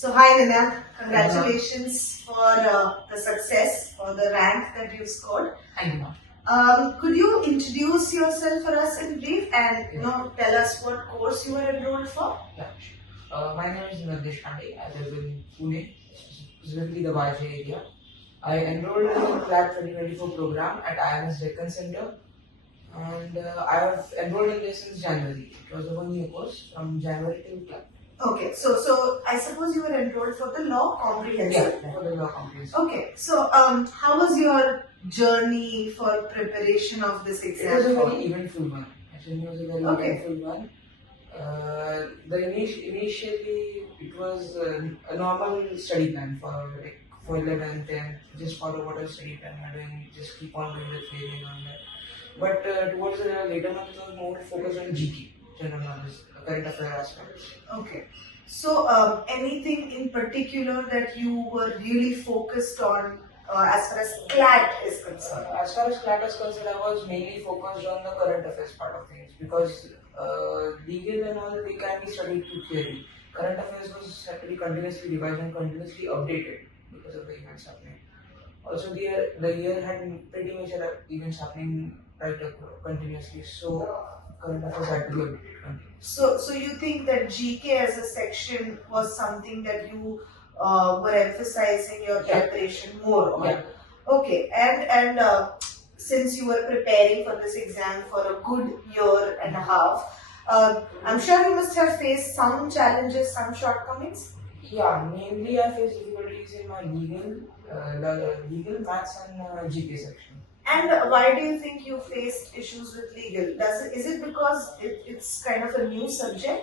So hi Nina, congratulations for the success or the rank that you scored. Thank you. Could you introduce yourself for us in brief and tell us what course you were enrolled for? Yeah, sure. My name is Deshpande. I live in Pune, specifically the Vaje area. I enrolled in the CLAT 2024 program at IMS Deccan Center, and I have enrolled in this since January. It was a 1-year course from January till CLAT. Okay, so I suppose you were enrolled for the law comprehensive. Yeah, for the law comprehensive. Okay, so how was your journey for preparation of this exam? It was a very eventful one. Actually, it was a very eventful one. Initially it was a normal study plan for 11th, 10th. Just follow what a study plan we are doing. Just keep on doing the theory and that. But towards the later months, it was more focused on GK, general knowledge, current affair aspects. Okay. So anything in particular that you were really focused on as far as CLAT is concerned? As far as CLAT is concerned, I was mainly focused on the current affairs part of things because legal and all, they can be studied through theory. Current affairs was had to be continuously revised and continuously updated because of the events happening. Also, the year had pretty much events happening continuously, so current affairs had to be updated. So you think that GK as a section was something that you were emphasizing your preparation more on? Yeah. Okay, and since you were preparing for this exam for a good year and a half, I'm sure you must have faced some challenges, some shortcomings. Yeah, mainly I faced difficulties in my legal, maths and GK section. And why do you think you faced issues with legal? Is it because it's kind of a new subject?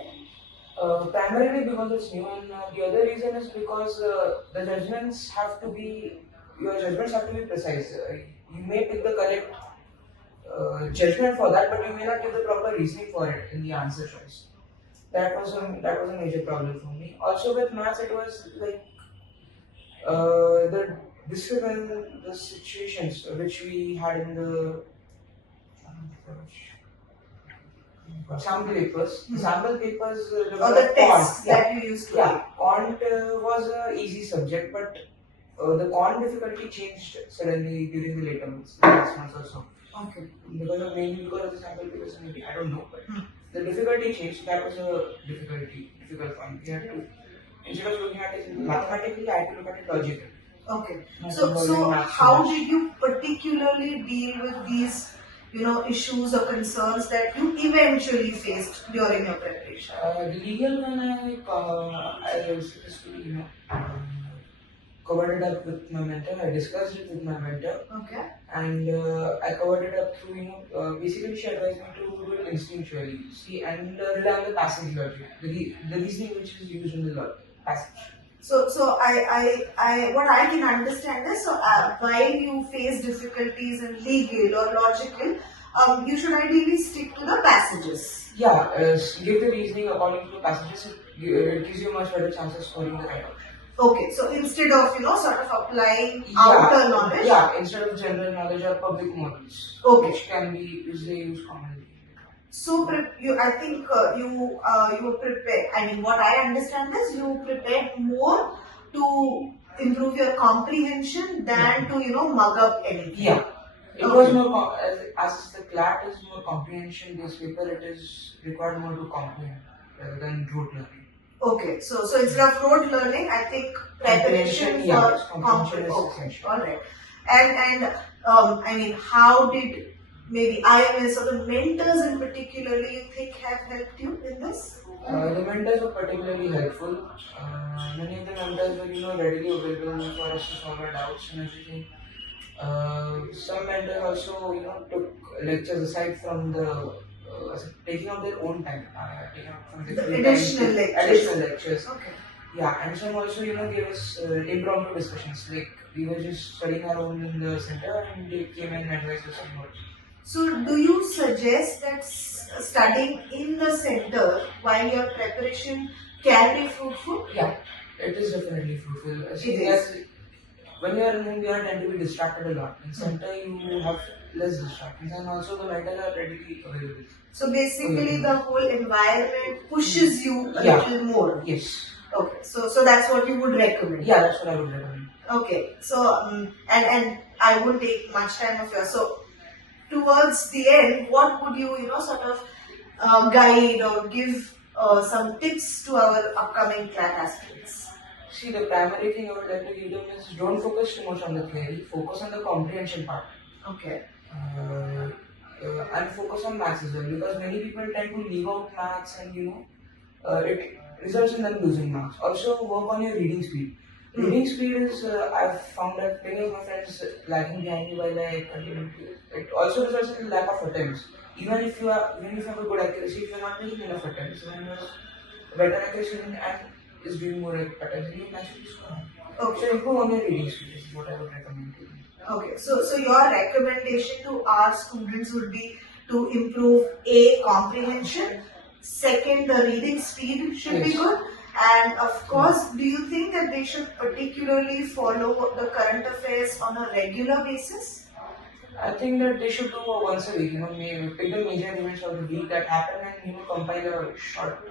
Primarily because it's new, and the other reason is because the judgments have to be precise. You may pick the correct judgment for that, but you may not give the proper reasoning for it in the answer choice. That was a major problem for me. Also with maths, it was like the situations which we had in the sample papers. The sample papers or the tests that you used to take. Quant was an easy subject, but the quant difficulty changed suddenly during the later months, the last months or so. Okay. Because of the sample papers, maybe I don't know, but the difficulty changed. That was a difficult one. We had to, instead of looking at it mathematically, I had to look at it logically. Okay. So how did you particularly deal with these, issues or concerns that you eventually faced during your preparation? The legal one, I successfully, covered it up with my mentor. I discussed it with my mentor. Okay. And I covered it up through, basically she advised me to do it instinctually. See, and rely on the passage logic, the reasoning which is used in the passage. So I what I can understand is, while you face difficulties in legal or logical, you should ideally stick to the passages. Yeah, give the reasoning according to the passages. It gives you much better chances of scoring the right option. Okay, so instead of sort of applying outer knowledge. Yeah, instead of general knowledge or public models. Okay. Which they use commonly. So I think you were prepared. I mean, what I understand is you prepared more to improve your comprehension than to mug up anything. Yeah, it was more as the CLAT is more comprehension based paper. It is required more to comprehend rather than rote learning. Okay, so instead of rote learning, I think preparation for comprehension is essential. All right, and I mean, how did maybe IMS or the mentors in particularly you think have helped you in this? The mentors were particularly helpful. Many of the mentors were readily available for us to solve our doubts and everything. Some mentors also took lectures aside from the taking out their own time, taking out from the additional lectures. Okay. Yeah, and some also gave us impromptu discussions. Like we were just studying our own in the center, and they came and advised us on what. So, do you suggest that studying in the center while your preparation can be fruitful? Yeah, it is definitely fruitful. When you are in home, you tend to be distracted a lot. In center, you have less distractions, and also the mentors are readily available. So basically, the whole environment pushes you a little more. Yes. Okay, so that's what you would recommend. Yeah, that's what I would recommend. Okay, so and I won't take much time of yours. So towards the end, what would you sort of guide or give some tips to our upcoming CLAT aspirants? See, the primary thing I would like to give them is don't focus too much on the theory, focus on the comprehension part. Okay. And focus on maths as well, because many people tend to leave out maths and it results in them losing marks. Also, work on your reading speed. Reading speed is, I've found that many of my friends lagging behind me while I continue to. It also results in lack of attempts. Even if you have a good accuracy, if you're not making enough attempts, then you have better accuracy and is doing more attempts, you naturally score. Okay. So improve on your reading speed is what I would recommend to you. Okay, so your recommendation to our students would be to improve A, comprehension, second, the reading speed should be Yes. good, and of course, do you think that they should particularly follow the current affairs on a regular basis? I think that they should do once a week, maybe pick the major events of the week that happen and compile a short.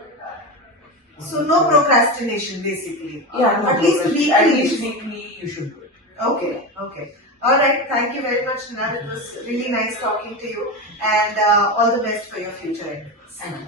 So no procrastination basically. Yeah, no, At least because weekly. At least weekly you should do it. Okay, okay. Alright, thank you very much, Nina. It was really nice talking to you, and all the best for your future endeavors. Thank you.